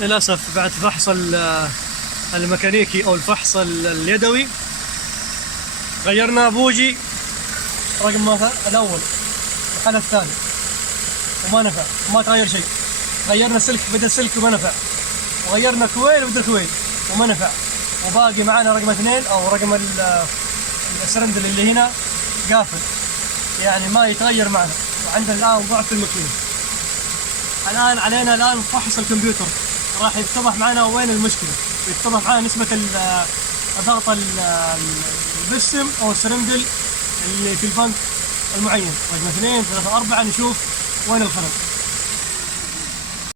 للأسف بعد فحص الميكانيكي أو الفحص اليدوي غيرنا بوجي رقم مثلا الأول الحالة الثاني وما نفع، ما تغير شيء. غيرنا سلك بدل سلك وما نفع، وغيرنا كويل بدل كويل وما نفع، وباقي معنا رقم 2 أو رقم السرندل اللي هنا قافل، يعني ما يتغير معنا. وعندنا الآن ضعف في الماكينة. الآن علينا الآن فحص الكمبيوتر، راح يتضح معنا وين المشكلة، ويتضح معنا نسبة ضغط البستم أو السرندل اللي في البنك المعين، رقم 2 3 4 نشوف وين الخلل.